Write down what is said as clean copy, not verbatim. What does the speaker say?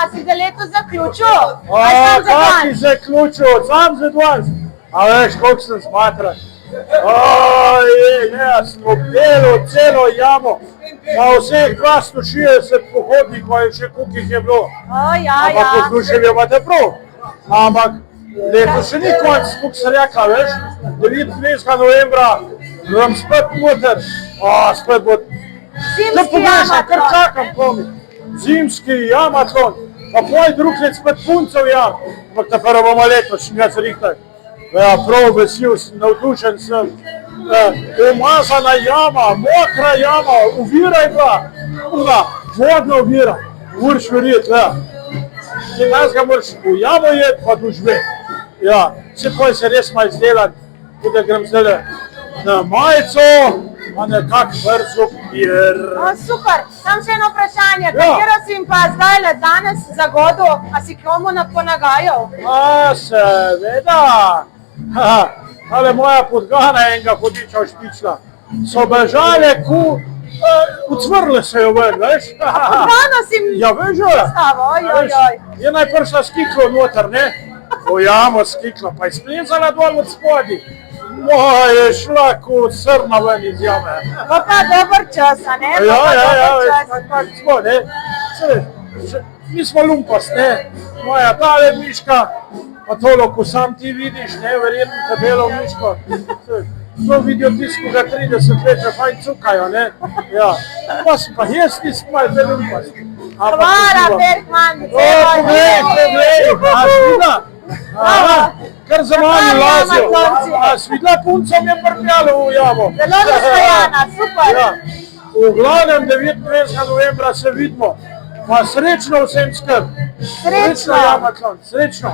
a si ga letos zaključil? Kak si zaključil, sam za 20. A veš, koliko sem smatran. Jaz sem obdelal celo jamo, na vseh 260 pohodnikov in še koliko jih je bilo. Ampak poslušali imate prav. Ampak letos še ni konc, koliko se reka, veš, 29. novembra grem spet noter. Spet bo... Zimski jamatlon. Kar čakam, komi. Zimski jamatlon, pa poj drug let spet puncev jam. Ampak ta prvo bomo letos, še nekaj zrihtaj. Prav vesel sem, navdušen sem. Umazana jama, mokra jama, ovira je bila. Vodna ovira, moraš verjeti, Če nas ga moraš v jamo jeti, pa doživeti. Vse poj se res malo izdelan, tudi da grem zdaj na majico, pa nekak brzo pir. Super, sam še eno vprašanje, katero si jim pa zdaj danes zagodil, a si komu ponagajal? Seveda. Ale moja podgana enega hodiča špičila. So bežale, ucvrle se jo ven, veš? Podgana si jim predstavo, je najprša skiklo noter, ne? V jamo skikla, pa je splezala dol od spodi. Je šla ko srna ven iz jame. Pa dober čas, a ne? Tako smo, ne? Mi smo lumpas, ne? Moja tale miška, pa tolo, ko sam ti vidiš, ne, verjetno te belo miško. To vidijo tisti, ko ga 30 let že fajn cukajo, ne. Pa sem pa jaz tisti malo te lumpas. Hvala, Bergman. Poglej, a svida? Kar za mani lazijo. A svida punca mi je prpjala v jamo. Zelo nasmejana, super. V glavnem 29. novembra se vidimo. Pa srečno vsem skrb. Srečno. Srečno, Jamatlon, srečno.